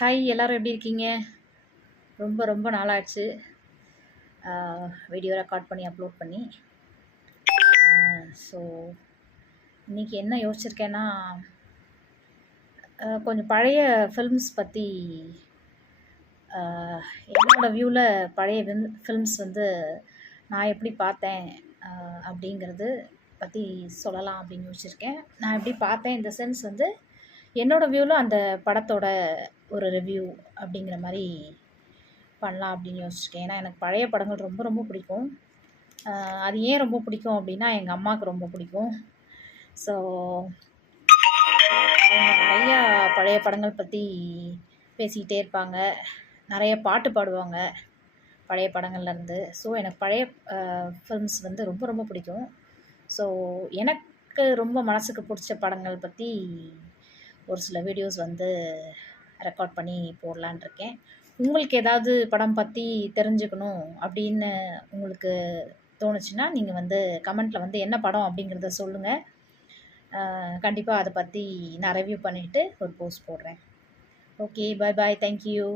Hi எல்லாரும் எப்படி இருக்கீங்க? ரொம்ப ரொம்ப நாளாச்சு வீடியோ ரெக்கார்ட் பண்ணி அப்லோட் பண்ணி. ஸோ இன்றைக்கி என்ன யோசிச்சிருக்கேன்னா, கொஞ்சம் பழைய ஃபில்ம்ஸ் பற்றி என்னோடய வியூவில் பழைய ஃபில்ம்ஸ் வந்து நான் எப்படி பார்த்தேன் அப்படிங்கிறது பற்றி சொல்லலாம் அப்படின்னு யோசிச்சிருக்கேன். நான் எப்படி பார்த்தேன் இந்த சென்ஸ் வந்து என்னோடய வியூவில் அந்த படத்தோட ஒரு ரிவ்யூ அப்படிங்கிற மாதிரி பண்ணலாம் அப்படின்னு யோசிச்சிருக்கேன். ஏன்னா எனக்கு பழைய படங்கள் ரொம்ப ரொம்ப பிடிக்கும். அது ஏன் ரொம்ப பிடிக்கும் அப்படின்னா, எங்கள் அம்மாவுக்கு ரொம்ப பிடிக்கும். ஸோ அவங்க நிறையா பழைய படங்கள் பற்றி பேசிக்கிட்டே இருப்பாங்க, நிறைய பாட்டு பாடுவாங்க பழைய படங்கள்லேருந்து. ஸோ எனக்கு பழைய ஃபில்ம்ஸ் வந்து ரொம்ப ரொம்ப பிடிக்கும். ஸோ எனக்கு ரொம்ப மனசுக்கு பிடிச்ச படங்கள் பற்றி ஒரு சில வீடியோஸ் வந்து ரெக்கார்ட் பண்ணி போடலான் இருக்கேன். உங்களுக்கு ஏதாவது படம் பற்றி தெரிஞ்சுக்கணும் அப்படின்னு உங்களுக்கு தோணுச்சுன்னா, நீங்கள் வந்து கமெண்ட்டில் வந்து என்ன படம் அப்படிங்கிறத சொல்லுங்கள். கண்டிப்பாக அதை பற்றி நான் ரிவ்யூ பண்ணிவிட்டு ஒரு போஸ்ட் போடுறேன். Okay, bye bye, thank you.